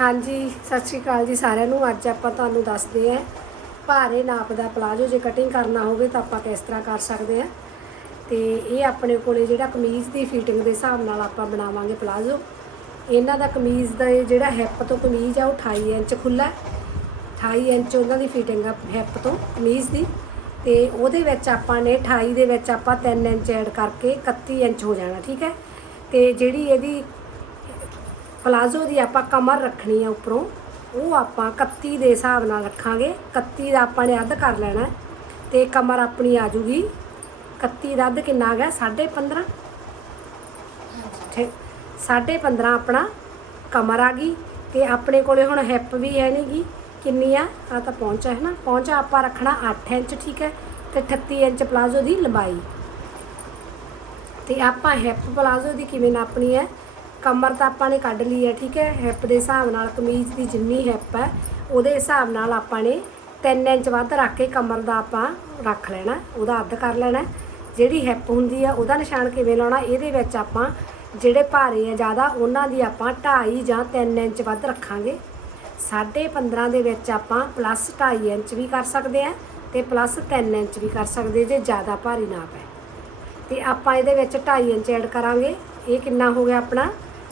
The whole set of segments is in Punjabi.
ਹਾਂਜੀ, ਸਤਿ ਸ਼੍ਰੀ ਅਕਾਲ ਜੀ ਸਾਰਿਆਂ ਨੂੰ। ਅੱਜ ਆਪਾਂ ਤੁਹਾਨੂੰ ਦੱਸਦੇ ਹਾਂ, ਭਾਰੇ ਨਾਪ ਦਾ ਪਲਾਜੋ। ਜੇ ਕਟਿੰਗ ਕਰਨਾ ਹੋਵੇ ਤਾਂ ਆਪਾਂ ਕਿਸ ਤਰ੍ਹਾਂ ਕਰ ਸਕਦੇ ਹਾਂ। ਤੇ ਇਹ ਆਪਣੇ ਕੋਲੇ ਜਿਹੜਾ ਕਮੀਜ਼ ਦੀ ਫਿਟਿੰਗ ਦੇ ਹਿਸਾਬ ਨਾਲ ਆਪਾਂ ਬਣਾਵਾਂਗੇ ਪਲਾਜੋ। ਇਹਨਾਂ ਦਾ ਕਮੀਜ਼ ਦਾ ਜਿਹੜਾ ਹੈਪ ਤੋਂ ਕਮੀਜ਼ ਆ, ਉਹ 28 ਇੰਚ ਖੁੱਲਾ 28 ਇੰਚ ਉਹਨਾਂ ਦੀ ਫਿਟਿੰਗ ਆ ਹੈਪ ਤੋਂ ਕਮੀਜ਼ ਦੀ। ਤੇ ਉਹਦੇ ਵਿੱਚ ਆਪਾਂ ਨੇ 28 ਦੇ ਵਿੱਚ ਆਪਾਂ 3 ਇੰਚ ਐਡ ਕਰਕੇ 31 ਇੰਚ ਹੋ ਜਾਣਾ, ਠੀਕ ਹੈ? ਤੇ ਜਿਹੜੀ ਇਹਦੀ ਪਲਾਜ਼ੋ ਦੀ ਆਪਾਂ ਕਮਰ ਰੱਖਣੀ ਆ ਉੱਪਰੋਂ, ਉਹ ਆਪਾਂ 31 ਦੇ ਹਿਸਾਬ ਨਾਲ ਰੱਖਾਂਗੇ। 31 ਦਾ ਆਪਾਂ ਨੇ ਅੱਧ ਕਰ ਲੈਣਾ ਹੈ ਤੇ ਕਮਰ ਆਪਣੀ ਆ ਜੂਗੀ। 31 ਦਾ ਅੱਧ ਕਿੰਨਾ ਆ ਗਿਆ 15.5 ਠੀਕ। 15.5 ਆਪਣਾ ਕਮਰ ਆ ਗਈ ਤੇ ਆਪਣੇ ਕੋਲੇ ਹੁਣ ਹਿੱਪ ਵੀ ਹੈ ਨਹੀਂਗੀ ਕਿੰਨੀ ਆ? ਆ ਤਾਂ ਪਹੁੰਚਾ ਹੈ ਨਾ ਪਹੁੰਚਾ ਆਪਾਂ ਰੱਖਣਾ 8 ਇੰਚ, ਠੀਕ ਹੈ? ਤੇ 38 ਇੰਚ ਪਲਾਜ਼ੋ ਦੀ ਲੰਬਾਈ। ਤੇ ਆਪਾਂ ਹਿੱਪ ਪਲਾਜ਼ੋ ਦੀ ਕਿਵੇਂ ਨਾਪਣੀ ਹੈ? ਕਮਰ ਤਾਂ ਆਪਾਂ ਨੇ ਕੱਢ ਲਈ ਹੈ, ਠੀਕ ਹੈ? ਹਿੱਪ ਦੇ ਹਿਸਾਬ ਨਾਲ ਕਮੀਜ਼ ਦੀ ਜਿੰਨੀ ਹਿੱਪ ਹੈ, ਉਹਦੇ ਹਿਸਾਬ ਨਾਲ ਆਪਾਂ ਨੇ 3 ਇੰਚ ਵੱਧ ਰੱਖ ਕੇ ਕਮਰ ਦਾ ਆਪਾਂ ਰੱਖ ਲੈਣਾ, ਉਹਦਾ ਅੱਧ ਕਰ ਲੈਣਾ। ਜਿਹੜੀ ਹਿੱਪ ਹੁੰਦੀ ਆ ਉਹਦਾ ਨਿਸ਼ਾਨ ਕਿਵੇਂ ਲਾਉਣਾ, ਇਹਦੇ ਵਿੱਚ ਆਪਾਂ ਜਿਹੜੇ ਭਾਰੇ ਆ ਜ਼ਿਆਦਾ, ਉਹਨਾਂ ਦੀ ਆਪਾਂ 2.5 ਜਾਂ 3 ਇੰਚ ਵੱਧ ਰੱਖਾਂਗੇ। 15.5 ਦੇ ਵਿੱਚ ਆਪਾਂ ਪਲੱਸ 2.5 ਇੰਚ ਵੀ ਕਰ ਸਕਦੇ ਆ ਤੇ ਪਲੱਸ 3 ਇੰਚ ਵੀ ਕਰ ਸਕਦੇ ਜੇ ਜ਼ਿਆਦਾ ਭਾਰੀ ਨਾਪ ਹੈ ਤੇ ਆਪਾਂ ਇਹਦੇ ਵਿੱਚ 2.5 ਇੰਚ ਐਡ ਕਰਾਂਗੇ। ਇਹ ਕਿੰਨਾ ਹੋ ਗਿਆ ਆਪਣਾ?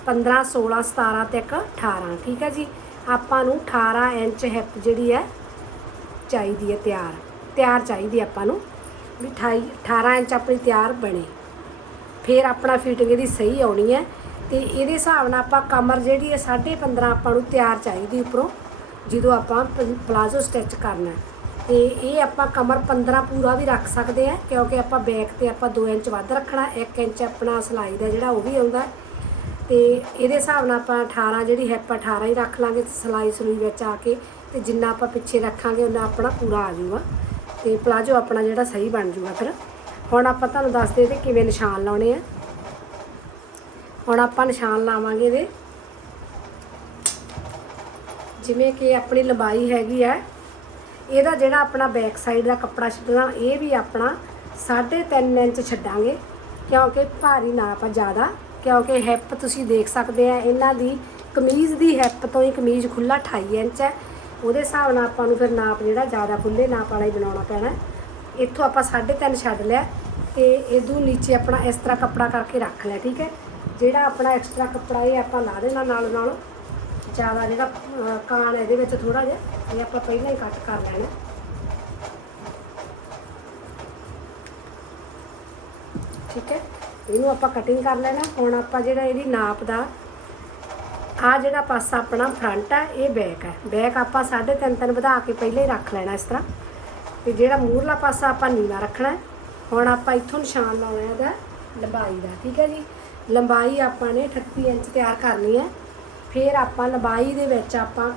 15 16 17 ਤੱਕ 18 ਠੀਕ ਹੈ ਜੀ? ਆਪਾਂ ਨੂੰ 18 ਇੰਚ ਹਿੱਪ ਜਿਹੜੀ ਹੈ ਚਾਹੀਦੀ ਹੈ ਤਿਆਰ। ਤਿਆਰ ਚਾਹੀਦੀ ਆਪਾਂ ਨੂੰ ਵੀ 28 18 ਇੰਚ ਆਪਣੀ ਤਿਆਰ ਬਣੇ। ਫਿਰ ਆਪਣਾ ਫਿਟਿੰਗ ਇਹਦੀ ਸਹੀ ਆਉਣੀ ਹੈ ਤੇ ਇਹਦੇ ਹਿਸਾਬ ਨਾਲ ਆਪਾਂ ਕਮਰ ਜਿਹੜੀ ਹੈ 15.5 ਆਪਾਂ ਨੂੰ ਤਿਆਰ ਚਾਹੀਦੀ ਉੱਪਰੋਂ, ਜਦੋਂ ਆਪਾਂ ਪ- ਪਲਾਜ਼ੋ ਸਟਿਚ ਕਰਨਾ ਹੈ। ਤੇ ਇਹ ਆਪਾਂ ਕਮਰ 15 ਪੂਰਾ ਵੀ ਰੱਖ ਸਕਦੇ ਆ ਕਿਉਂਕਿ ਆਪਾਂ ਬੈਕ ਤੇ ਆਪਾਂ 2 ਇੰਚ ਵੱਧ ਰੱਖਣਾ 1 ਇੰਚ ਆਪਣਾ ਸਿਲਾਈ ਦਾ ਜਿਹੜਾ ਉਹ ਵੀ ਆਉਂਦਾ ਤੇ ਇਹਦੇ ਹਿਸਾਬ ਨਾਲ ਆਪਾਂ 18 ਜਿਹੜੀ ਹਿੱਪ 18 ਹੀ ਰੱਖ ਲਾਂਗੇ ਤੇ ਸਿਲਾਈ ਸਲੂਈ ਵਿੱਚ ਆ ਕੇ ਤੇ ਜਿੰਨਾ ਆਪਾਂ ਪਿੱਛੇ ਰੱਖਾਂਗੇ ਉਹਨਾਂ ਆਪਣਾ ਪੂਰਾ ਆ ਜਾਊਗਾ ਤੇ ਪਲਾਜੋ ਆਪਣਾ ਜਿਹੜਾ ਸਹੀ ਬਣ ਜਾਊਗਾ ਫਿਰ। ਹੁਣ ਆਪਾਂ ਤੁਹਾਨੂੰ ਦੱਸਦੇ ਤੇ ਕਿਵੇਂ ਨਿਸ਼ਾਨ ਲਾਉਣੇ ਆ। ਹੁਣ ਆਪਾਂ ਨਿਸ਼ਾਨ ਲਾਵਾਂਗੇ ਇਹਦੇ। ਜਿਵੇਂ ਕਿ ਆਪਣੀ ਲੰਬਾਈ ਹੈਗੀ ਹੈ, ਇਹਦਾ ਜਿਹੜਾ ਆਪਣਾ ਬੈਕ ਸਾਈਡ ਦਾ ਕੱਪੜਾ ਛੱਡਣਾ, ਇਹ ਵੀ ਆਪਣਾ 3.5 ਇੰਚ ਛੱਡਾਂਗੇ, ਕਿਉਂਕਿ ਭਾਰੀ ਨਾ ਆਪਾਂ ਜ਼ਿਆਦਾ ਕਿਉਂਕਿ ਹਿੱਪ ਤੁਸੀਂ ਦੇਖ ਸਕਦੇ ਆ, ਇਹਨਾਂ ਦੀ ਕਮੀਜ਼ ਦੀ ਹਿੱਪ ਤੋਂ ਹੀ ਕਮੀਜ਼ ਖੁੱਲਾ 28 ਇੰਚ ਹੈ। ਉਹਦੇ ਹਿਸਾਬ ਨਾਲ ਆਪਾਂ ਨੂੰ ਫਿਰ ਨਾਪ ਜਿਹੜਾ ਜ਼ਿਆਦਾ ਖੁੱਲੇ ਨਾਪ ਵਾਲਾ ਹੀ ਬਣਾਉਣਾ ਪੈਣਾ। ਇੱਥੋਂ ਆਪਾਂ 3.5 ਛੱਡ ਲਿਆ ਤੇ ਇਦੋਂ ਨੀਚੇ ਆਪਣਾ ਇਸ ਤਰ੍ਹਾਂ ਕੱਪੜਾ ਕਰਕੇ ਰੱਖ ਲਿਆ, ਠੀਕ ਹੈ? ਜਿਹੜਾ ਆਪਣਾ ਐਕਸਟਰਾ ਕੱਪੜਾ ਇਹ ਆਪਾਂ ਲਾ ਦੇਣਾ ਨਾਲ ਨਾਲ। ਜ਼ਿਆਦਾ ਜਿਹੜਾ ਕਾਣ ਇਹਦੇ ਵਿੱਚ ਥੋੜਾ ਜਿਹਾ, ਇਹ ਆਪਾਂ ਪਹਿਲਾਂ ਹੀ ਕੱਟ ਕਰ ਲੈਣਾ ਠੀਕ ਹੈ ਇਹਨੂੰ ਆਪਾਂ ਕਟਿੰਗ ਕਰ ਲੈਣਾ। ਹੁਣ ਆਪਾਂ ਜਿਹੜਾ ਇਹਦੀ ਨਾਪ ਦਾ ਆ ਜਿਹੜਾ ਪਾਸਾ ਆਪਣਾ ਫਰੰਟ ਹੈ ਇਹ ਬੈਕ ਹੈ ਬੈਕ ਆਪਾਂ 3.5 ਤਿੰਨ ਵਧਾ ਕੇ ਪਹਿਲੇ ਹੀ ਰੱਖ ਲੈਣਾ ਇਸ ਤਰ੍ਹਾਂ। ਤੇ ਜਿਹੜਾ ਮੂਹਰਲਾ ਪਾਸਾ ਆਪਾਂ ਨੀਵਾ ਰੱਖਣਾ ਹੁਣ ਆਪਾਂ ਇੱਥੋਂ ਨਿਸ਼ਾਨ ਲਾਉਣਾ ਇਹਦਾ, ਲੰਬਾਈ ਦਾ, ਠੀਕ ਹੈ ਜੀ? ਲੰਬਾਈ ਆਪਾਂ ਨੇ 38 ਇੰਚ ਤਿਆਰ ਕਰਨੀ ਹੈ। ਫਿਰ ਆਪਾਂ ਲੰਬਾਈ ਦੇ ਵਿੱਚ ਆਪਾਂ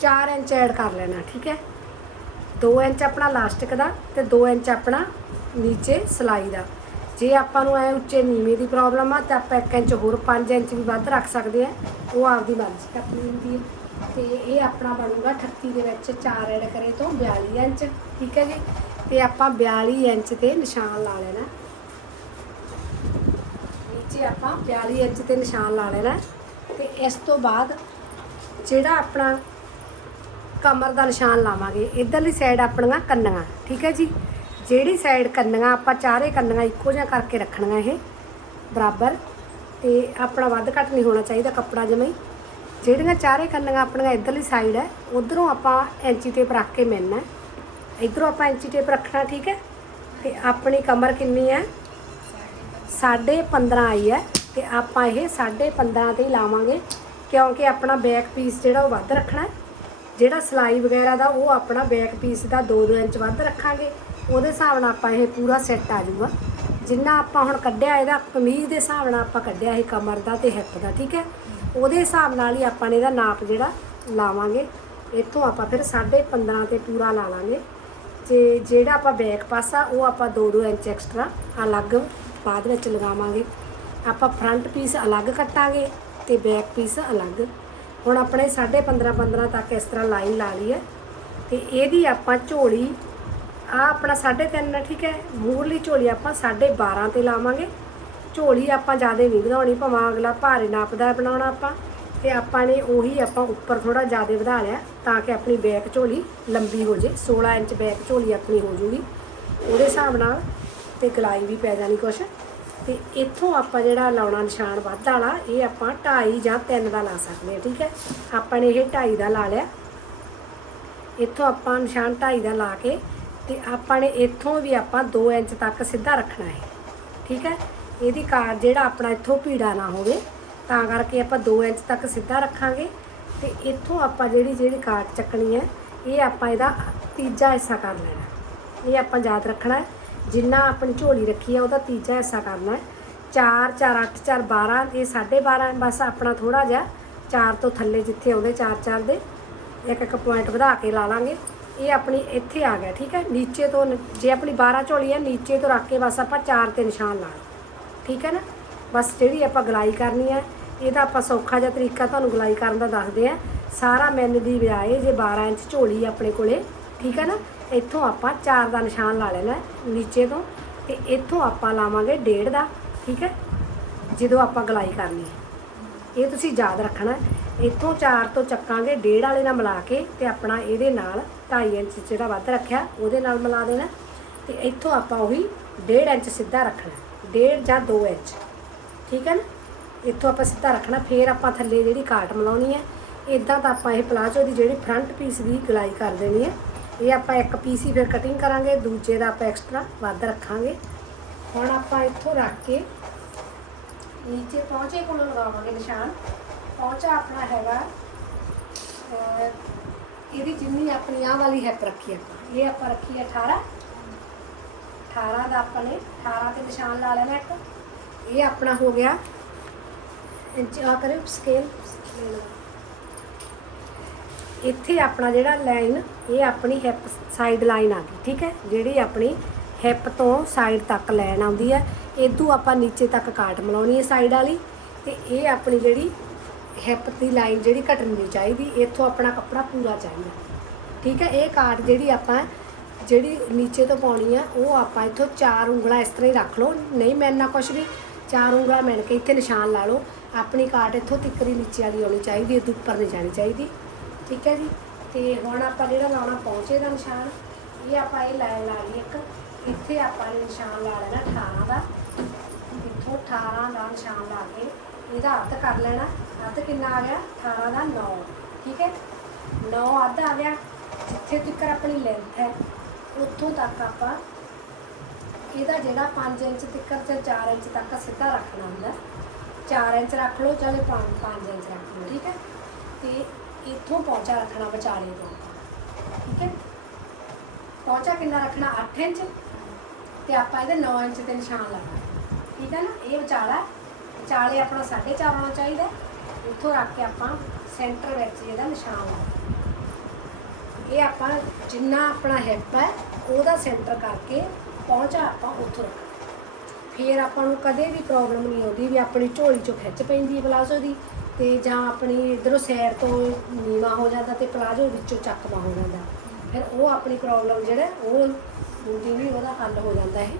4 ਇੰਚ ਐਡ ਕਰ ਲੈਣਾ, ਠੀਕ ਹੈ? 2 ਇੰਚ ਆਪਣਾ ਲਾਸਟਿਕ ਦਾ ਤੇ 2 ਇੰਚ ਆਪਣਾ ਨੀਚੇ ਸਿਲਾਈ ਦਾ। ਜੇ ਆਪਾਂ ਨੂੰ ਐ ਉੱਚੇ ਨੀਵੇਂ ਦੀ ਪ੍ਰੋਬਲਮ ਆ, ਤਾਂ ਆਪਾਂ 1 ਇੰਚ ਹੋਰ 5 ਇੰਚ ਵੀ ਵੱਧ ਰੱਖ ਸਕਦੇ ਆ। ਉਹ ਆਪਦੀ ਮਰਜ਼ੀ ਕਰਨੀ ਹੁੰਦੀ ਹੈ ਤੇ ਇਹ ਆਪਣਾ ਬਣੂਗਾ 38 ਦੇ ਵਿੱਚ 4 ਐਡ ਕਰੇ ਤੋਂ 42 ਇੰਚ, ਠੀਕ ਹੈ ਜੀ? ਤੇ ਆਪਾਂ 42 ਇੰਚ ਤੇ ਨਿਸ਼ਾਨ ਲਾ ਲੈਣਾ। ਨੀਚੇ ਆਪਾਂ 42 ਇੰਚ ਤੇ ਨਿਸ਼ਾਨ ਲਾ ਲੈਣਾ। ਤੇ ਇਸ ਤੋਂ ਬਾਅਦ ਜਿਹੜਾ ਆਪਣਾ ਕਮਰ ਦਾ ਨਿਸ਼ਾਨ ਲਾਵਾਂਗੇ, ਇਧਰਲੀ ਸਾਈਡ ਆਪਣੀਆਂ ਕੰਨੀਆਂ ਠੀਕ ਹੈ ਜੀ? ਜਿਹੜੀ ਸਾਈਡ ਕੰਨੀਆਂ ਆਪਾਂ ਚਾਰੇ ਕੰਨੀਆਂ ਇੱਕੋ ਜਿਹਾ ਕਰਕੇ ਰੱਖਣੀਆਂ ਇਹ, ਬਰਾਬਰ। ਤੇ ਆਪਣਾ ਵੱਧ ਘੱਟ ਨਹੀਂ ਹੋਣਾ ਚਾਹੀਦਾ ਕੱਪੜਾ ਜਮਾ ਹੀ। ਜਿਹੜੀਆਂ ਚਾਰੇ ਕੰਨੀਆਂ ਆਪਣੀਆਂ ਇਧਰਲੀ ਸਾਈਡ ਹੈ, ਉਧਰੋਂ ਆਪਾਂ ਐਂਚੀ ਟੇਪ ਰੱਖ ਕੇ ਮਿਲਣਾ। ਇਧਰੋਂ ਆਪਾਂ ਐਂਚੀ ਟੇਪ ਰੱਖਣਾ, ਠੀਕ ਹੈ? ਤੇ ਆਪਣੀ ਕਮਰ ਕਿੰਨੀ ਹੈ? ਸਾਢੇ 15 ਆਈ ਹੈ। ਤੇ ਆਪਾਂ ਇਹ ਸਾਢੇ 15 ਤੇ ਹੀ ਲਾਵਾਂਗੇ, ਕਿਉਂਕਿ ਆਪਣਾ ਬੈਕ ਪੀਸ ਜਿਹੜਾ ਉਹ ਵੱਧ ਰੱਖਣਾ ਜਿਹੜਾ ਸਿਲਾਈ ਵਗੈਰਾ ਦਾ, ਉਹ ਆਪਣਾ ਬੈਕ ਪੀਸ ਦਾ 2-2 ਇੰਚ ਵੱਧ ਰੱਖਾਂਗੇ। ਉਹਦੇ ਹਿਸਾਬ ਨਾਲ ਆਪਾਂ ਇਹ ਪੂਰਾ ਸੈੱਟ ਆ ਜਾਊਗਾ। ਜਿੰਨਾ ਆਪਾਂ ਹੁਣ ਕੱਢਿਆ ਇਹਦਾ ਕਮੀਜ਼ ਦੇ ਹਿਸਾਬ ਨਾਲ ਆਪਾਂ ਕੱਢਿਆ ਇਹ ਕਮਰ ਦਾ ਤੇ ਹਿੱਪ ਦਾ, ਠੀਕ ਹੈ? ਉਹਦੇ ਹਿਸਾਬ ਨਾਲ ਹੀ ਆਪਾਂ ਨੇ ਇਹਦਾ ਨਾਪ ਜਿਹੜਾ ਲਾਵਾਂਗੇ। ਇੱਥੋਂ ਆਪਾਂ ਫਿਰ 15.5 ਤੇ ਪੂਰਾ ਲਾ ਲਾਂਗੇ। ਤੇ ਜਿਹੜਾ ਆਪਾਂ ਬੈਕ ਪਾਸਾ ਉਹ ਆਪਾਂ 2-2 ਇੰਚ ਐਕਸਟਰਾ ਅਲੱਗ ਬਾਅਦ ਵਿੱਚ ਲਗਾਵਾਂਗੇ। ਆਪਾਂ ਫਰੰਟ ਪੀਸ ਅਲੱਗ ਕੱਟਾਂਗੇ ਤੇ ਬੈਕ ਪੀਸ ਅਲੱਗ। ਹੁਣ ਆਪਣੇ 15.5 15 ਤੱਕ ਇਸ ਤਰ੍ਹਾਂ ਲਾਈਨ ਲਾ ਲਈ ਹੈ। ਤੇ ਇਹਦੀ ਆਪਾਂ ਝੋਲੀ ਆ ਆਪਣਾ 3.5 ਠੀਕ ਹੈ? ਮੂਰਲੀ ਝੋਲੀ ਆਪਾਂ 12.5 ਤੇ ਲਾਵਾਂਗੇ। ਝੋਲੀ ਆਪਾਂ ਜ਼ਿਆਦਾ ਨਹੀਂ ਵਧਾਉਣੀ, ਭਾਵੇਂ ਅਗਲਾ ਭਾਰੇ ਨਾਪ ਦਾ ਬਣਾਉਣਾ ਆਪਾਂ। ਤੇ ਆਪਾਂ ਨੇ ਉਹੀ ਆਪਾਂ ਉੱਪਰ ਥੋੜਾ ਜ਼ਿਆਦਾ ਵਧਾ ਲਿਆ, ਤਾਂ ਕਿ ਆਪਣੀ ਬੈਕ ਝੋਲੀ ਲੰਬੀ ਹੋ ਜੇ 16 ਇੰਚ ਬੈਕ ਝੋਲੀ ਆਪਣੀ ਹੋ ਜੂਗੀ। ਉਹਦੇ ਹਿਸਾਬ ਨਾਲ ਤੇ ਕਲਾਈ ਵੀ ਪੈ ਜਾਣੀ ਕੁਛ। ਤੇ ਇੱਥੋਂ ਆਪਾਂ ਜਿਹੜਾ ਲਾਉਣਾ ਨਿਸ਼ਾਨ ਵੱਧ ਵਾਲਾ, ਇਹ ਆਪਾਂ 2.5 ਜਾਂ 3 ਦਾ ਲਾ ਸਕਦੇ ਹਾਂ, ਠੀਕ ਹੈ? ਆਪਾਂ ਨੇ ਇਹ 2.5 ਦਾ ਲਾ ਲਿਆ। ਇੱਥੋਂ ਆਪਾਂ ਨਿਸ਼ਾਨ 2.5 ਦਾ ਲਾ ਕੇ ਤੇ ਆਪਾਂ ਨੇ ਇੱਥੋਂ ਵੀ ਆਪਾਂ 2 ਇੰਚ ਤੱਕ ਸਿੱਧਾ ਰੱਖਣਾ ਹੈ। ਠੀਕ ਹੈ? ਇਹਦੀ ਕਾਰ ਜਿਹੜਾ ਆਪਣਾ ਇੱਥੋਂ ਭੀੜਾ ਨਾ ਹੋਵੇ, ਤਾਂ ਕਰਕੇ ਆਪਾਂ 2 ਇੰਚ ਤੱਕ ਸਿੱਧਾ ਰੱਖਾਂਗੇ। ਤੇ ਇੱਥੋਂ ਆਪਾਂ ਜਿਹੜੀ ਜਿਹੜੀ ਕਾਟ ਚੱਕਣੀ ਹੈ, ਇਹ ਆਪਾਂ ਇਹਦਾ ਤੀਜਾ ਹਿੱਸਾ ਕਰ ਲੈਣਾ ਇਹ ਆਪਾਂ ਯਾਦ ਰੱਖਣਾ ਹੈ, ਜਿੰਨਾ ਆਪਣੀ ਝੋਲੀ ਰੱਖੀ ਹੈ ਉਹਦਾ ਤੀਜਾ ਹਿੱਸਾ ਕਰਨਾ ਹੈ। 4 4 8 4 12 ਇਹ 12.5 ਬਸ ਆਪਣਾ ਥੋੜਾ ਜਿਹਾ 4 ਤੋਂ ਥੱਲੇ ਜਿੱਥੇ ਆਉਂਦੇ 4 4 ਦੇ, ਇੱਕ ਇੱਕ ਪੁਆਇੰਟ ਵਧਾ ਕੇ ਲਾ ਲਾਂਗੇ। ਇਹ ਆਪਣੀ ਇੱਥੇ ਆ ਗਿਆ, ਠੀਕ ਹੈ? ਨੀਚੇ ਤੋਂ ਜੇ ਆਪਣੀ 12 ਝੋਲੀ ਹੈ, ਨੀਚੇ ਤੋਂ ਰੱਖ ਕੇ ਬਸ ਆਪਾਂ ਚਾਰ ਤੇ ਨਿਸ਼ਾਨ ਲਾ ਲਓ, ਠੀਕ ਹੈ ਨਾ? ਬਸ ਜਿਹੜੀ ਆਪਾਂ ਗਲਾਈ ਕਰਨੀ ਹੈ, ਇਹਦਾ ਆਪਾਂ ਸੌਖਾ ਜਿਹਾ ਤਰੀਕਾ ਤੁਹਾਨੂੰ ਗਲਾਈ ਕਰਨ ਦਾ ਦੱਸਦੇ ਆ ਸਾਰਾ ਮੈਨ ਦੀ ਬਜਾਏ ਜੇ 12 ਇੰਚ ਝੋਲੀ ਆਪਣੇ ਕੋਲੇ, ਠੀਕ ਹੈ ਨਾ? ਇੱਥੋਂ ਆਪਾਂ ਚਾਰ ਦਾ ਨਿਸ਼ਾਨ ਲਾ ਲੈਣਾ ਨੀਚੇ ਤੋਂ ਤੇ ਇੱਥੋਂ ਆਪਾਂ ਲਾਵਾਂਗੇ ਡੇਢ ਦਾ, ਠੀਕ ਹੈ? ਜਦੋਂ ਆਪਾਂ ਗਲਾਈ ਕਰਨੀ ਹੈ। ਇਹ ਤੁਸੀਂ ਯਾਦ ਰੱਖਣਾ ਇੱਥੋਂ ਚਾਰ ਤੋਂ ਚੱਕਾਂਗੇ ਡੇਢ ਵਾਲੇ ਨਾਲ ਮਿਲਾ ਕੇ ਤੇ ਆਪਣਾ ਇਹਦੇ ਨਾਲ 2.5 ਇੰਚ ਜਿਹੜਾ ਵੱਧ ਰੱਖਿਆ, ਉਹਦੇ ਨਾਲ ਮਿਲਾ ਦੇਣਾ। ਤੇ ਇੱਥੋਂ ਆਪਾਂ ਉਹੀ 1.5 ਇੰਚ ਸਿੱਧਾ ਰੱਖਣਾ, ਡੇਢ ਜਾਂ 2 ਇੰਚ। ਠੀਕ ਹੈ ਨਾ? ਇੱਥੋਂ ਆਪਾਂ ਸਿੱਧਾ ਰੱਖਣਾ, ਫੇਰ ਆਪਾਂ ਥੱਲੇ ਜਿਹੜੀ ਕਾਟ ਮਿਲਾਉਣੀ ਹੈ ਇਦਾਂ ਤਾਂ ਆਪਾਂ ਇਹ ਪਲਾਜੋ ਦੀ ਜਿਹੜੀ ਫਰੰਟ ਪੀਸ ਦੀ ਗਲਾਈ ਕਰ ਦੇਣੀ ਹੈ। ਇਹ ਆਪਾਂ ਇੱਕ ਪੀਸ ਹੀ ਫਿਰ ਕਟਿੰਗ ਕਰਾਂਗੇ, ਦੂਜੇ ਦਾ ਆਪਾਂ ਐਕਸਟਰਾ ਵੱਧ ਰੱਖਾਂਗੇ। ਹੁਣ ਆਪਾਂ ਇੱਥੋਂ ਰੱਖ ਕੇ ਨੀਚੇ ਪਹੁੰਚੇ ਕੋਲੋਂ ਲਗਾਵਾਂਗੇ ਨਿਸ਼ਾਨ। ਪਹੁੰਚਾ ਆਪਣਾ ਹੈਗਾ ਇਹਦੀ ਜਿੰਨੀ ਆਪਣੀ ਆਹ ਵਾਲੀ ਹੈਪ ਰੱਖੀ ਆਪਾਂ। ਇਹ ਆਪਾਂ ਰੱਖੀ ਹੈ 18 18 ਦਾ ਆਪਾਂ ਨੇ 18 ਤੇ ਨਿਸ਼ਾਨ ਲਾ ਲੈਣਾ ਇੱਕ। ਇਹ ਆਪਣਾ ਹੋ ਗਿਆ। ਇੰਚ ਆ ਕਰੇ ਸਕੇਲ ਇੱਥੇ ਆਪਣਾ ਜਿਹੜਾ ਲਾਈਨ ਇਹ ਆਪਣੀ ਹਿਪ ਸਾਈਡ ਲਾਈਨ ਆ ਗਈ, ਠੀਕ ਹੈ? ਜਿਹੜੀ ਆਪਣੀ ਹਿਪ ਤੋਂ ਸਾਈਡ ਤੱਕ ਲਾਈਨ ਆਉਂਦੀ ਹੈ। ਇਦੋਂ ਆਪਾਂ ਨੀਚੇ ਤੱਕ ਕਾਟ ਮਿਲਾਉਣੀ ਹੈ ਸਾਈਡ ਵਾਲੀ। ਤੇ ਇਹ ਆਪਣੀ ਜਿਹੜੀ ਹਿੱਪ ਦੀ ਲਾਈਨ ਜਿਹੜੀ ਘਟਣੀ ਚਾਹੀਦੀ, ਇੱਥੋਂ ਆਪਣਾ ਕੱਪੜਾ ਪੂਰਾ ਚਾਹੀਦਾ। ਠੀਕ ਹੈ, ਇਹ ਕਾਟ ਜਿਹੜੀ ਆਪਾਂ ਜਿਹੜੀ ਨੀਚੇ ਤੋਂ ਪਾਉਣੀ ਆ, ਉਹ ਆਪਾਂ ਇੱਥੋਂ ਚਾਰ ਉਂਗਲਾਂ ਇਸ ਤਰ੍ਹਾਂ ਹੀ ਰੱਖ ਲਓ। ਨਹੀਂ ਮੈਨਾਂ ਕੁਛ ਵੀ ਚਾਰ ਉਂਗਲਾਂ ਮਿਣ ਕੇ ਇੱਥੇ ਨਿਸ਼ਾਨ ਲਾ ਲਓ। ਆਪਣੀ ਕਾਟ ਇੱਥੋਂ ਤਿੱਕਰੀ ਨੀਚੇ ਵਾਲੀ ਆਉਣੀ ਚਾਹੀਦੀ ਇਹ ਉੱਪਰ ਨਹੀਂ ਜਾਣੀ ਚਾਹੀਦੀ। ਠੀਕ ਹੈ ਜੀ, ਤੇ ਹੁਣ ਆਪਾਂ ਜਿਹੜਾ ਲਾਉਣਾ, ਪਹੁੰਚੇ ਦਾ ਨਿਸ਼ਾਨ। ਇਹ ਆਪਾਂ ਇਹ ਲਾਈਨ ਲਾ ਲਈ ਇੱਕ। ਇੱਥੇ ਆਪਾਂ ਨੇ ਨਿਸ਼ਾਨ ਲਾ ਲੈਣਾ 18 ਦਾ। ਇੱਥੋਂ 18 ਦਾ ਨਿਸ਼ਾਨ ਲਾ ਕੇ ਇਹਦਾ ਹੱਥ ਕਰ ਲੈਣਾ। ਅੱਧ ਕਿੰਨਾ ਆ ਗਿਆ 18 ਦਾ 9 ਠੀਕ ਹੈ? 9 ਅੱਧ ਆ ਗਿਆ, ਜਿੱਥੇ ਤੱਕ ਆਪਣੀ ਲੈਂਥ ਹੈ, ਉੱਥੋਂ ਤੱਕ ਆਪਾਂ ਇਹਦਾ ਜਿਹੜਾ 5 ਇੰਚ ਤੱਕ ਤੇ 4 ਇੰਚ ਤੱਕ ਸਿੱਧਾ ਰੱਖਣਾ ਹੁੰਦਾ। 4 ਇੰਚ ਰੱਖ ਲਓ ਚਾਹੇ 5 5 ਇੰਚ ਰੱਖ ਲਓ, ਠੀਕ ਹੈ? ਤੇ ਇੱਥੋਂ ਪਹੁੰਚਾ ਰੱਖਣਾ ਵਿਚਾਲੇ ਤੋਂ ਠੀਕ ਹੈ? ਪਹੁੰਚਾ ਕਿੰਨਾ ਰੱਖਣਾ? 8 ਇੰਚ। ਤੇ ਆਪਾਂ ਇਹਦੇ 9 ਇੰਚ ਤੇ ਨਿਸ਼ਾਨ ਲਾਣਾ ਠੀਕ ਹੈ ਨਾ? ਇਹ ਵਿਚਾਲਾ, ਵਿਚਾਲੇ ਆਪਣਾ 4.5 ਹੋਣਾ ਚਾਹੀਦਾ। ਉੱਥੋਂ ਰੱਖ ਕੇ ਆਪਾਂ ਸੈਂਟਰ ਵਿੱਚ ਇਹਦਾ ਨਿਸ਼ਾਨ ਲਾਉਣਾ ਇਹ ਆਪਾਂ ਜਿੰਨਾ ਆਪਣਾ ਹਿੱਪ ਹੈ, ਉਹਦਾ ਸੈਂਟਰ ਕਰਕੇ ਪਹੁੰਚਾ ਆਪਾਂ ਉੱਥੋਂ ਰੱਖਣਾ। ਫਿਰ ਆਪਾਂ ਨੂੰ ਕਦੇ ਵੀ ਪ੍ਰੋਬਲਮ ਨਹੀਂ ਆਉਂਦੀ ਵੀ ਆਪਣੀ ਝੋਲੀ ਚੋਂ ਖਿੱਚ ਪੈਂਦੀ ਹੈ ਪਲਾਜ਼ੋ ਦੀ ਤੇ ਜਾਂ ਆਪਣੀ ਇਧਰੋਂ ਸੈਰ ਤੋਂ ਨੀਵਾ ਹੋ ਜਾਂਦਾ ਤੇ ਪਲਾਜ਼ੋ ਵਿੱਚੋਂ ਚੱਕਵਾ ਹੋ ਜਾਂਦਾ। ਫਿਰ ਉਹ ਆਪਣੀ ਪ੍ਰੋਬਲਮ ਜਿਹੜਾ, ਉਹ ਹੁੰਦੀ ਨਹੀਂ ਉਹਦਾ ਹੱਲ ਹੋ ਜਾਂਦਾ ਹੈ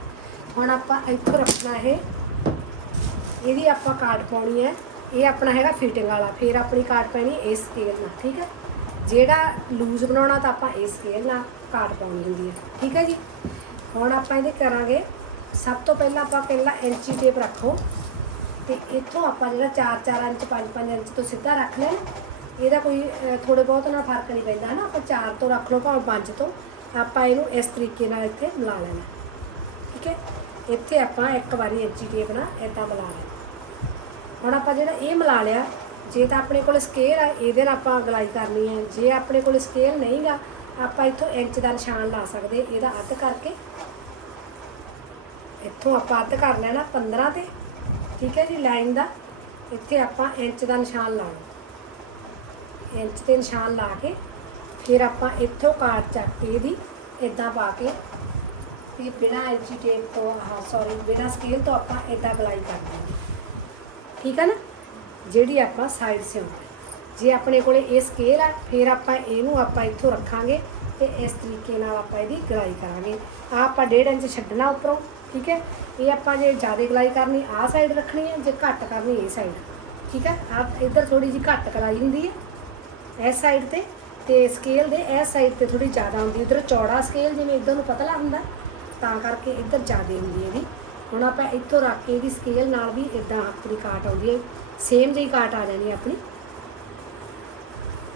ਹੁਣ ਆਪਾਂ ਇੱਥੋਂ ਰੱਖਣਾ ਇਹ। ਇਹਦੀ ਆਪਾਂ ਕਾਟ ਪਾਉਣੀ ਹੈ। ਇਹ ਆਪਣਾ ਹੈਗਾ ਫਿਟਿੰਗ ਵਾਲਾ ਫਿਰ ਆਪਣੀ ਕਾਟ ਪੈਣੀ ਇਸ ਸਕੇਲ ਨਾਲ ਠੀਕ ਹੈ? ਜਿਹੜਾ ਲੂਜ਼ ਬਣਾਉਣਾ ਤਾਂ ਆਪਾਂ ਇਸ ਸਕੇਲ ਨਾਲ ਕਾਟ ਪਾਉਣੀ ਹੁੰਦੀ ਹੈ ਠੀਕ ਹੈ ਜੀ? ਹੁਣ ਆਪਾਂ ਇਹਦੇ ਕਰਾਂਗੇ ਸਭ ਤੋਂ ਪਹਿਲਾਂ ਆਪਾਂ ਪਹਿਲਾਂ ਇੰਚੀ ਟੇਪ ਰੱਖੋ ਤੇ ਇੱਥੋਂ ਆਪਾਂ ਜਿਹੜਾ 4-4 ਇੰਚ 5-5 ਇੰਚ ਤੋਂ ਸਿੱਧਾ ਰੱਖ ਲੈਣਾ। ਇਹਦਾ ਕੋਈ ਅਹ, ਥੋੜੇ ਬਹੁਤ ਨਾਲ ਫ਼ਰਕ ਨਹੀਂ ਪੈਂਦਾ ਹੈ ਨਾ ਆਪਾਂ 4 ਤੋਂ ਰੱਖ ਲਓ ਭਾਵੇਂ 5 ਤੋਂ ਆਪਾਂ ਇਹਨੂੰ ਇਸ ਤਰੀਕੇ ਨਾਲ ਇੱਥੇ ਮਿਲਾ ਲੈਣਾ ਠੀਕ ਹੈ? ਇੱਥੇ ਆਪਾਂ ਇੱਕ ਵਾਰੀ ਇੰਚੀ ਟੇਪ ਨਾਲ ਇਦਾਂ ਮਿਲਾ ਲੈਣਾ। ਹੁਣ ਆਪਾਂ ਜਿਹੜਾ ਇਹ ਮਿਲਾ ਲਿਆ, ਜੇ ਤਾਂ ਆਪਣੇ ਕੋਲ ਸਕੇਲ ਆ, ਇਹਦੇ ਨਾਲ ਆਪਾਂ ਅਗਲਾਈ ਕਰਨੀ ਹੈ। ਜੇ ਆਪਣੇ ਕੋਲ ਸਕੇਲ ਨਹੀਂਗਾ ਆਪਾਂ ਇੱਥੋਂ ਇੰਚ ਦਾ ਨਿਸ਼ਾਨ ਲਾ ਸਕਦੇ, ਇਹਦਾ ਅੱਧ ਕਰਕੇ। ਇੱਥੋਂ ਆਪਾਂ ਅੱਧ ਕਰ ਲੈਣਾ 15 ਤੇ, ਠੀਕ ਹੈ ਜੀ ਲਾਈਨ ਦਾ। ਇੱਥੇ ਆਪਾਂ ਇੰਚ ਦਾ ਨਿਸ਼ਾਨ ਲਾਉਣਾ। ਇੰਚ ਤੇ ਨਿਸ਼ਾਨ ਲਾ ਕੇ, ਫਿਰ ਆਪਾਂ ਇੱਥੋਂ ਕਾਟ ਚੱਕ ਕੇ ਇਹਦੀ ਇਦਾਂ ਪਾ ਕੇ ਤੇ ਬਿਨਾ ਇੰਚੀ ਟੇਪ ਤੋਂ, ਆਹ ਸੌਰੀ ਬਿਨਾ ਸਕੇਲ ਤੋਂ ਆਪਾਂ ਇਦਾਂ ਗਲਾਈ ਕਰਦੇ ਹਾਂ। ਠੀਕ ਹੈ ਨਾ? ਜਿਹੜੀ ਆਪਾਂ ਸਾਈਡ ਸਿਉਂਦੇ ਜੇ ਆਪਣੇ ਕੋਲੇ ਇਹ ਸਕੇਲ ਆ, ਫਿਰ ਆਪਾਂ ਇਹਨੂੰ ਆਪਾਂ ਇੱਥੋਂ ਰੱਖਾਂਗੇ ਤੇ ਇਸ ਤਰੀਕੇ ਨਾਲ ਆਪਾਂ ਇਹਦੀ ਗਲਾਈ ਕਰਾਂਗੇ। ਆ ਆਪਾਂ 1.5 ਇੰਚ ਛੱਡਣਾ ਉੱਪਰੋਂ, ਠੀਕ ਹੈ? ਇਹ ਆਪਾਂ ਜੇ ਜ਼ਿਆਦਾ ਗਲਾਈ ਕਰਨੀ ਆ ਸਾਈਡ ਰੱਖਣੀ ਹੈ, ਜੇ ਘੱਟ ਕਰਨੀ, ਇਹ ਸਾਈਡ ਠੀਕ ਹੈ ਆ ਇੱਧਰ ਥੋੜੀ ਜਿਹੀ ਘੱਟ ਕਲਾਈ ਹੁੰਦੀ ਹੈ, ਇਸ ਸਾਈਡ ਤੇ। ਤੇ ਸਕੇਲ ਦੇ ਇਸ ਸਾਈਡ ਤੇ ਥੋੜੀ ਜ਼ਿਆਦਾ ਹੁੰਦੀ ਇਧਰ ਚੌੜਾ ਸਕੇਲ ਜਿਵੇਂ ਇਧਰ ਨੂੰ ਪਤਲਾ ਹੁੰਦਾ, ਤਾਂ ਕਰਕੇ ਇੱਧਰ ਜ਼ਿਆਦਾ ਹੁੰਦੀ ਹੈ ਇਹਦੀ। ਹੁਣ ਆਪਾਂ ਇੱਥੋਂ ਰੱਖ ਕੇ ਇਹਦੀ ਸਕੇਲ ਨਾਲ ਵੀ ਇਦਾਂ ਆਪਣੀ ਕਾਟ ਆਉਂਦੀ ਹੈ। ਸੇਮ ਜਿਹੀ ਕਾਟ ਆ ਜਾਣੀ ਆਪਣੀ।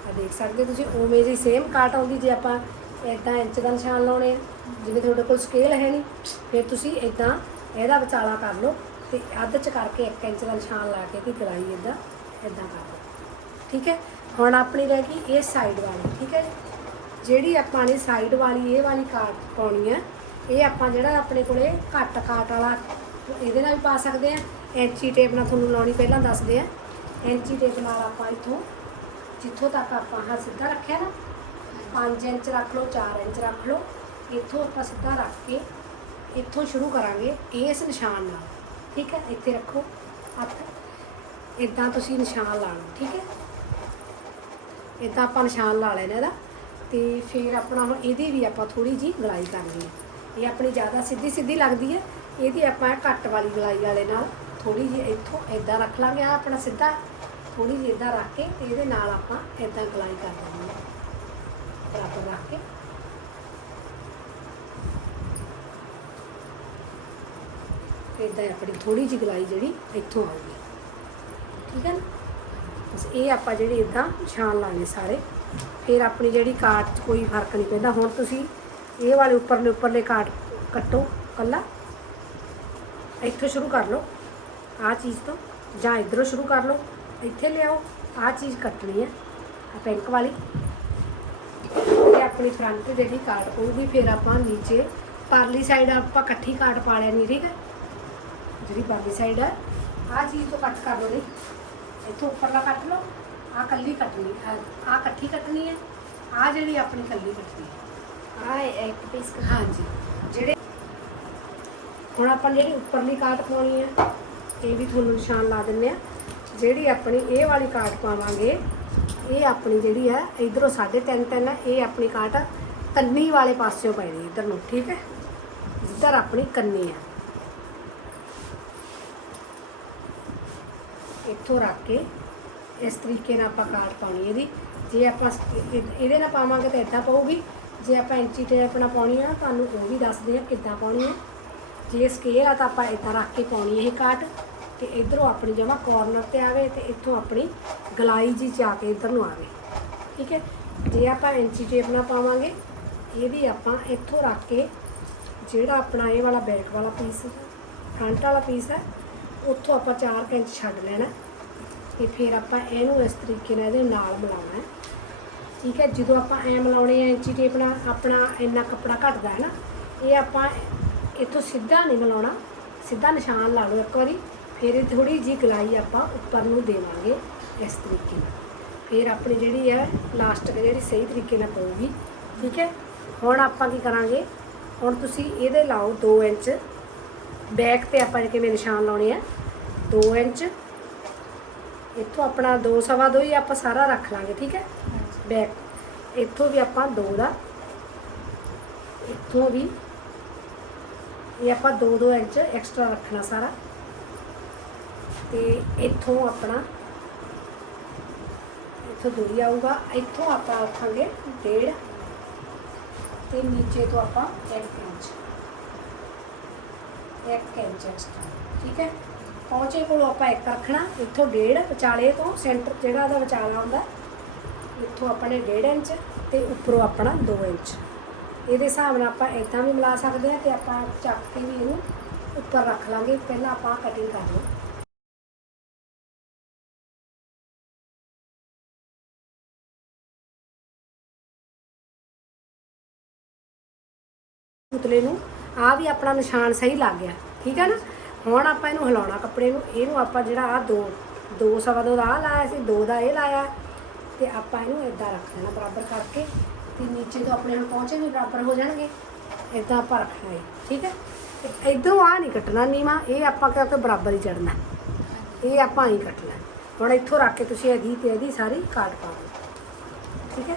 ਆ ਦੇਖ ਸਕਦੇ ਤੁਸੀਂ, ਉਵੇਂ ਜਿਹੀ ਸੇਮ ਕਾਟ ਆਉਂਦੀ ਜੇ ਆਪਾਂ ਇਦਾਂ ਇੰਚ ਦਾ ਨਿਸ਼ਾਨ ਲਾਉਣੇ ਆ। ਜਿਵੇਂ ਤੁਹਾਡੇ ਕੋਲ ਸਕੇਲ ਹੈ ਨਹੀਂ, ਫਿਰ ਤੁਸੀਂ ਇਦਾਂ ਇਹਦਾ ਵਿਚਾਲਾ ਕਰ ਲਓ ਤੇ ਅੱਧ ਚ ਕਰਕੇ 1 ਇੰਚ ਦਾ ਨਿਸ਼ਾਨ ਲਾ ਕੇ ਤੇ ਗਲਾਈ ਇਦਾਂ ਇਦਾਂ ਕਰ ਲਓ। ਠੀਕ ਹੈ? ਹੁਣ ਆਪਣੀ ਰਹਿ ਗਈ ਇਹ ਸਾਈਡ ਵਾਲੀ, ਠੀਕ ਹੈ ਜੀ? ਜਿਹੜੀ ਆਪਾਂ ਨੇ ਸਾਈਡ ਵਾਲੀ, ਇਹ ਵਾਲੀ ਕਾਟ ਪਾਉਣੀ ਹੈ ਇਹ ਆਪਾਂ ਜਿਹੜਾ ਆਪਣੇ ਕੋਲੇ ਘੱਟ ਕਾਟ ਵਾਲਾ ਇਹਦੇ ਨਾਲ ਵੀ ਪਾ ਸਕਦੇ ਆ ਐਂਚੀ ਟੇਪ ਨਾਲ ਤੁਹਾਨੂੰ ਲਾਉਣੀ ਪਹਿਲਾਂ ਦੱਸਦੇ ਆ ਐਂਚੀ ਟੇਪ ਨਾਲ ਆਪਾਂ ਇੱਥੋਂ ਜਿੱਥੋਂ ਤੱਕ ਆਪਾਂ ਆਹ ਸਿੱਧਾ ਰੱਖਿਆ ਨਾ 5 ਇੰਚ ਰੱਖ ਲਓ 4 ਇੰਚ ਰੱਖ ਲਓ, ਇੱਥੋਂ ਆਪਾਂ ਸਿੱਧਾ ਰੱਖ ਕੇ ਇੱਥੋਂ ਸ਼ੁਰੂ ਕਰਾਂਗੇ ਇਸ ਨਿਸ਼ਾਨ ਨਾਲ। ਠੀਕ ਹੈ? ਇੱਥੇ ਰੱਖੋ ਹੱਥ। ਇਦਾਂ ਤੁਸੀਂ ਨਿਸ਼ਾਨ ਲਾਣਾ ਠੀਕ ਹੈ? ਇਦਾਂ ਆਪਾਂ ਨਿਸ਼ਾਨ ਲਾ ਲੈਣਾ ਇਹਦਾ ਤੇ ਫਿਰ ਆਪਣਾ ਹੁਣ ਇਹਦੀ ਵੀ ਆਪਾਂ ਥੋੜੀ ਜੀ ਗਲਾਈ ਕਰਨੀ ਹੈ। ਇਹ ਆਪਣੀ ਜ਼ਿਆਦਾ ਸਿੱਧੀ ਸਿੱਧੀ ਲੱਗਦੀ ਹੈ। ਇਹਦੀ ਆਪਾਂ ਘੱਟ ਵਾਲੀ ਗਲਾਈ ਵਾਲੇ ਨਾਲ ਥੋੜੀ ਜਿਹੀ ਇੱਥੋਂ ਇਦਾਂ ਰੱਖ ਲਾਂਗੇ ਆ ਆਪਣਾ ਸਿੱਧਾ ਥੋੜੀ ਜਿਹੀ ਇਦਾਂ ਰੱਖ ਕੇ ਤੇ ਇਹਦੇ ਨਾਲ ਆਪਾਂ ਇਦਾਂ ਗਲਾਈ ਕਰ ਦੇਣੀ ਹੈ। ਬਰਾਬਰ ਰੱਖ ਕੇ। ਇਦਾਂ ਆਪਣੀ ਥੋੜੀ ਜਿਹੀ ਗਲਾਈ ਜਿਹੜੀ ਇੱਥੋਂ ਆਊਗੀ ਠੀਕ ਹੈ ਨਾ? ਬਸ ਇਹ ਆਪਾਂ ਜਿਹੜੀ ਇਦਾਂ ਛਾਣ ਲਾਂਗੇ ਸਾਰੇ। ਫਿਰ ਆਪਣੀ ਜਿਹੜੀ ਕਾਟ 'ਚ ਕੋਈ ਫ਼ਰਕ ਨਹੀਂ ਪੈਂਦਾ। ਹੁਣ ਤੁਸੀਂ ਇਹ ਵਾਲੇ ਉੱਪਰਲੇ ਉੱਪਰਲੇ ਕਾਟ ਕੱਟੋ ਕੱਲਾ। ਇੱਥੋਂ ਸ਼ੁਰੂ ਕਰ ਲਓ। ਆਹ ਚੀਜ਼ ਤੋਂ ਜਾਂ ਇਧਰੋਂ ਸ਼ੁਰੂ ਕਰ ਲਓ। ਇੱਥੇ ਲਿਆਓ। ਆਹ ਚੀਜ਼ ਕੱਟਣੀ ਹੈ। ਆ ਪਿੰਕ ਵਾਲੀ। ਇਹ ਆਪਣੀ ਫਰੰਟ ਜਿਹੜੀ ਕਾਟ ਪਊਗੀ, ਫਿਰ ਆਪਾਂ ਨੀਚੇ ਪਰਲੀ ਸਾਈਡ ਆਪਾਂ ਇਕੱਠੀ ਕਾਟ ਪਾ ਲੈਣੀ, ਠੀਕ ਹੈ? ਜਿਹੜੀ ਪਰਲੀ ਸਾਈਡ ਹੈ, ਆਹ ਚੀਜ਼ ਤੋਂ ਕੱਟ ਕਰ ਲਓ ਨਹੀਂ ਇੱਥੋਂ ਉੱਪਰਲਾ ਕੱਟ ਲਓ। ਆਹ ਕੱਲੀ ਕੱਟਣੀ, ਆਹ ਇਕੱਠੀ ਕੱਟਣੀ ਹੈ। ਆਹ ਜਿਹੜੀ ਆਪਣੀ ਕੱਲੀ ਕੱਟਣੀ ਹੈ। ਆ ਇੱਕ ਪੀਸ ਹਾਂਜੀ। ਜਿਹੜੇ ਹੁਣ ਆਪਾਂ ਜਿਹੜੀ ਉੱਪਰਲੀ ਕਾਟ ਪਾਉਣੀ ਹੈ ਇਹ ਵੀ ਤੁਹਾਨੂੰ ਨਿਸ਼ਾਨ ਲਾ ਦਿੰਨੇ ਆ। ਜਿਹੜੀ ਆਪਣੀ ਇਹ ਵਾਲੀ ਕਾਟ ਪਾਵਾਂਗੇ ਇਹ ਆਪਣੀ ਜਿਹੜੀ ਹੈ ਇਧਰੋਂ 3.5 ਤਿੰਨ ਹੈ ਇਹ ਆਪਣੀ ਕਾਟ ਕੰਨੀ ਵਾਲੇ ਪਾਸਿਓਂ ਪੈਣੀ ਇਧਰ ਨੂੰ ਠੀਕ ਹੈ? ਜਿੱਧਰ ਆਪਣੀ ਕੰਨੀ ਹੈ ਇੱਥੋਂ ਰੱਖ ਕੇ ਇਸ ਤਰੀਕੇ ਨਾਲ ਆਪਾਂ ਕਾਟ ਪਾਉਣੀ ਇਹਦੀ। ਜੇ ਆਪਾਂ ਇਹ- ਇਹ- ਇਹਦੇ ਨਾਲ ਪਾਵਾਂਗੇ ਤਾਂ ਇਦਾਂ ਪਊਗੀ। ਜੇ ਆਪਾਂ ਇੰਚੀ ਟੇਪ ਨਾਲ ਪਾਉਣੀ ਆ, ਤੁਹਾਨੂੰ ਉਹ ਵੀ ਦੱਸਦੇ ਆ ਕਿੱਦਾਂ ਪਾਉਣੀ ਆ। ਜੇ ਸਕੇਲ ਆ ਤਾਂ ਆਪਾਂ ਇਦਾਂ ਰੱਖ ਕੇ ਪਾਉਣੀ ਇਹ ਕਾਟ ਤੇ ਇਧਰੋਂ ਆਪਣੀ ਜਮਾ ਕਾਰਨਰ ਤੇ ਆਵੇ ਤੇ ਇੱਥੋਂ ਆਪਣੀ ਗਲਾਈ ਜੀ ਜਾ ਕੇ ਇਧਰ ਨੂੰ ਆਵੇ। ਠੀਕ ਹੈ? ਜੇ ਆਪਾਂ ਇੰਚੀ ਟੇਪ ਨਾਲ ਪਾਵਾਂਗੇ, ਇਹ ਵੀ ਆਪਾਂ ਇੱਥੋਂ ਰੱਖ ਕੇ ਜਿਹੜਾ ਆਪਣਾ ਇਹ ਵਾਲਾ ਬੈਕ ਵਾਲਾ ਪੀਸ ਫਰੰਟ ਵਾਲਾ ਪੀਸ ਹੈ ਉੱਥੋਂ ਆਪਾਂ 4 ਇੰਚ ਛੱਡ ਲੈਣਾ। ਤੇ ਫਿਰ ਆਪਾਂ ਇਹਨੂੰ ਇਸ ਤਰੀਕੇ ਨਾਲ ਇਹਦੇ ਨਾਲ ਮਿਲਾਉਣਾ। ਹੈ ਠੀਕ ਹੈ, ਜਦੋਂ ਆਪਾਂ ਐ ਮਿਲਾਉਣੇ ਆ ਇੰਚੀ ਟੇਪ ਨਾਲ, ਆਪਣਾ ਇੰਨਾ ਕੱਪੜਾ ਘਟਦਾ ਹੈ ਨਾ, ਇਹ ਆਪਾਂ ਇੱਥੋਂ ਸਿੱਧਾ ਨਹੀਂ ਮਿਲਾਉਣਾ, ਸਿੱਧਾ ਨਿਸ਼ਾਨ ਲਾ ਲਓ ਇੱਕ ਵਾਰੀ, ਫਿਰ ਇਹ ਥੋੜੀ ਜੀ ਗਲਾਈ ਆਪਾਂ ਉੱਪਰ ਨੂੰ ਦੇਵਾਂਗੇ ਇਸ ਤਰੀਕੇ ਨਾਲ। ਫਿਰ ਆਪਣੀ ਜਿਹੜੀ ਹੈ ਲਾਸਟਿਕ ਜਿਹੜੀ ਸਹੀ ਤਰੀਕੇ ਨਾਲ ਪਊਗੀ, ਠੀਕ ਹੈ? ਹੁਣ ਆਪਾਂ ਕੀ ਕਰਾਂਗੇ, ਹੁਣ ਤੁਸੀਂ ਇਹਦੇ ਲਾਓ 2 ਇੰਚ ਬੈਕ ਤੇ ਆਪਾਂ ਕਿਵੇਂ ਨਿਸ਼ਾਨ ਲਾਉਣੇ ਆ 2 ਇੰਚ, ਇੱਥੋਂ ਆਪਣਾ 2 ਸਵਾ 2 ਹੀ ਆਪਾਂ ਸਾਰਾ ਰੱਖ ਲਾਂਗੇ, ਠੀਕ ਹੈ? ਬੈਕ ਇੱਥੋਂ ਵੀ ਆਪਾਂ 2 ਦਾ, ਇੱਥੋਂ ਵੀ ਇਹ ਆਪਾਂ 2-2 ਇੰਚ ਐਕਸਟਰਾ ਰੱਖਣਾ ਸਾਰਾ। ਤੇ ਇੱਥੋਂ ਆਪਣਾ, ਇੱਥੋਂ ਦੂਰੀ ਆਊਗਾ, ਇੱਥੋਂ ਆਪਾਂ ਰੱਖਾਂਗੇ 1.5 ਤੇ ਨੀਚੇ ਤੋਂ ਆਪਾਂ 1 ਇੰਚ। 1 ਇੰਚ ਐਕਸਟਰਾ ਠੀਕ ਹੈ? ਪਹੁੰਚੇ ਕੋਲੋਂ ਆਪਾਂ ਇੱਕ ਰੱਖਣਾ, ਇੱਥੋਂ 1.5 ਵਿਚਾਲੇ ਤੋਂ ਸੈਂਟਰ ਜਿਹੜਾ ਉਹਦਾ ਵਿਚਾਲਾ ਹੁੰਦਾ ਇੱਥੋਂ ਆਪਣੇ 1.5 ਇੰਚ ਤੇ ਉੱਪਰੋਂ ਆਪਣਾ 2 ਇੰਚ। ਇਹਦੇ ਹਿਸਾਬ ਨਾਲ ਆਪਾਂ ਇਦਾਂ ਵੀ ਮਿਲਾ ਸਕਦੇ ਹਾਂ ਤੇ ਆਪਾਂ ਚੱਕ ਕੇ ਵੀ ਇਹਨੂੰ ਉੱਪਰ ਰੱਖ ਲਾਂਗੇ। ਪਹਿਲਾਂ ਆਪਾਂ ਕਟਿੰਗ ਕਰ ਲਓ ਪੁਤਲੇ ਨੂੰ ਆ ਵੀ ਆਪਣਾ ਨਿਸ਼ਾਨ ਸਹੀ ਲੱਗ ਗਿਆ। ਠੀਕ ਹੈ ਨਾ? ਹੁਣ ਆਪਾਂ ਇਹਨੂੰ ਹਿਲਾਉਣਾ ਕੱਪੜੇ ਨੂੰ। ਇਹਨੂੰ ਆਪਾਂ ਜਿਹੜਾ ਆ ਦੋ ਦੋ ਸਵਾ ਦੋ ਦਾ ਆਹ ਲਾਇਆ ਸੀ, ਦੋ ਦਾ ਇਹ ਲਾਇਆ। ਤੇ ਆਪਾਂ ਇਹਨੂੰ ਇਦਾਂ ਰੱਖ ਦੇਣਾ ਬਰਾਬਰ ਕਰਕੇ ਤੇ ਨੀਚੇ ਤੋਂ ਆਪਣੇ ਹੁਣ ਪਹੁੰਚੇ ਵੀ ਬਰਾਬਰ ਹੋ ਜਾਣਗੇ। ਇਦਾਂ ਆਪਾਂ ਰੱਖਣਾ ਹੈ ਠੀਕ ਹੈ? ਤੇ ਇਧਰੋਂ ਆ ਨਹੀਂ ਕੱਟਣਾ ਨੀਵਾ, ਇਹ ਆਪਾਂ ਕਰਕੇ ਬਰਾਬਰ ਹੀ ਚੜਨਾ ਇਹ ਆਪਾਂ ਹੀ ਕੱਟਣਾ। ਹੁਣ ਇੱਥੋਂ ਰੱਖ ਕੇ ਤੁਸੀਂ ਇਹਦੀ ਤੇ ਇਹਦੀ ਸਾਰੀ ਕਾਟ ਪਾ ਦਿਓ। ਠੀਕ ਹੈ?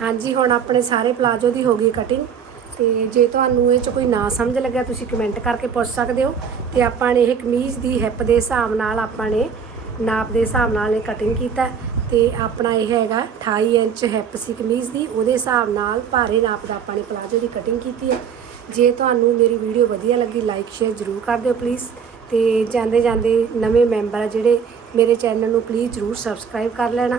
ਹਾਂਜੀ, ਹੁਣ ਆਪਣੇ ਸਾਰੇ ਪਲਾਜੋ ਦੀ ਹੋ ਗਈ ਕਟਿੰਗ ਤੇ ਜੇ ਤੁਹਾਨੂੰ ਇਹ ਚ ਕੋਈ ਨਾ ਸਮਝ ਲੱਗਿਆ, ਤੁਸੀਂ ਕਮੈਂਟ ਕਰਕੇ ਪੁੱਛ ਸਕਦੇ ਹੋ ਤੇ ਆਪਾਂ ਨੇ ਇਹ ਕਮੀਜ਼ ਦੀ ਹਿੱਪ ਦੇ ਹਿਸਾਬ ਨਾਲ ਆਪਾਂ ਨੇ ਨਾਪ ਦੇ ਹਿਸਾਬ ਨਾਲ ਇਹ ਕਟਿੰਗ ਕੀਤਾ ਤੇ ਆਪਣਾ ਇਹ ਹੈਗਾ 28 ਇੰਚ ਹਿੱਪ ਸੀ ਕਮੀਜ਼ ਦੀ, ਉਹਦੇ ਹਿਸਾਬ ਨਾਲ ਭਾਰੇ ਨਾਪ ਦਾ ਆਪਾਂ ਨੇ ਪਲਾਜੋ ਦੀ ਕਟਿੰਗ ਕੀਤੀ ਹੈ। ਜੇ ਤੁਹਾਨੂੰ ਮੇਰੀ ਵੀਡੀਓ ਵਧੀਆ ਲੱਗੀ ਲਾਈਕ ਸ਼ੇਅਰ ਜ਼ਰੂਰ ਕਰ ਦਿਓ ਪਲੀਜ਼ ਤੇ ਜਾਂਦੇ ਜਾਂਦੇ ਨਵੇਂ ਮੈਂਬਰ ਆ ਜਿਹੜੇ ਮੇਰੇ ਚੈਨਲ ਨੂੰ ਪਲੀਜ਼ ਜ਼ਰੂਰ ਸਬਸਕ੍ਰਾਈਬ ਕਰ ਲੈਣਾ।